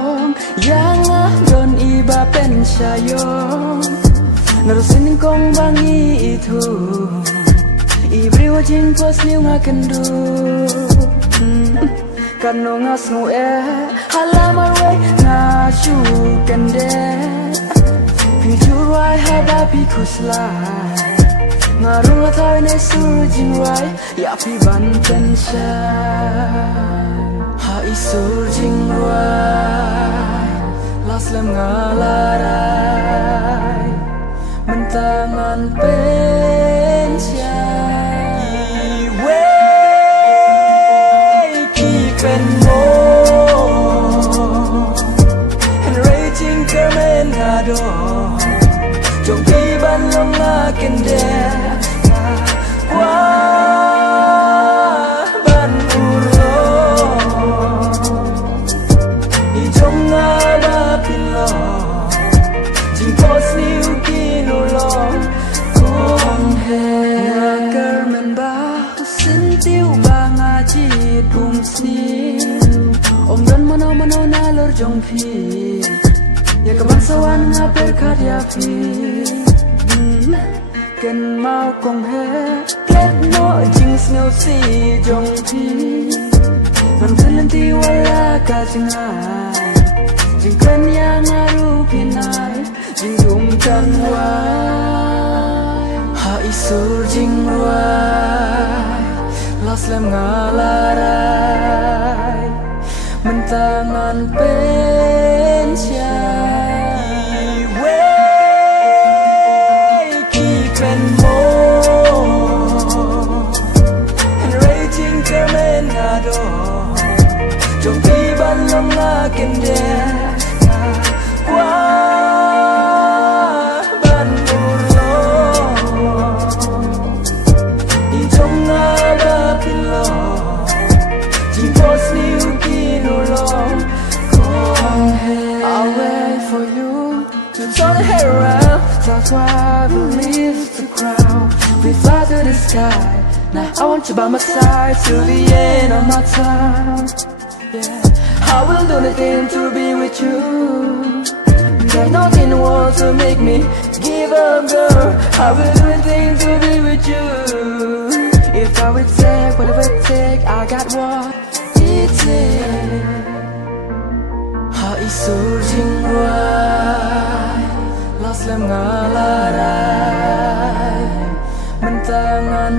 kong yang don iba pensyayong nerusin kong bangi itu ibri wajing kos niu ngakendu kanu ngasmu halamar we ngacu kende pijurai hadapi kuslai ngarung atai ne surjing rai ya pi ban pensyan ha isurjing rai laslem ngalarai mentangan pensyan iwe kipen mo and raging kermen ngado jong pi ban long ngakende ban urlo ijong ngadapin lo jingkos niu kinulong kong he kermen bah sentiu bangaji dumsni om dan mano nalor jong pi ya kebansawan ngaper karya pi ken mau kong he ket no jing snow si jong pi man kelenti wala ka jengai jing ken yang aru pinai jing dum kan wai ha isur jing wai laslem ngalarai mentangan pensyan kipen mo and raging kermen ngado jong pi ban long ngakende ban urlo ijong ngadapin lo jingkos niu kinulong kong he I'll wait for you to turn your head around. That's why I believe the crowd. We fly to the sky. Now I want you by my side till the end of my time. Yeah, I will do anything to be with you. There's nothing in the world to make me give up, girl. I will do anything to be with you. If I would take whatever it take, I got what it takes. Ha isur jing wai laslem ngalarai mentangan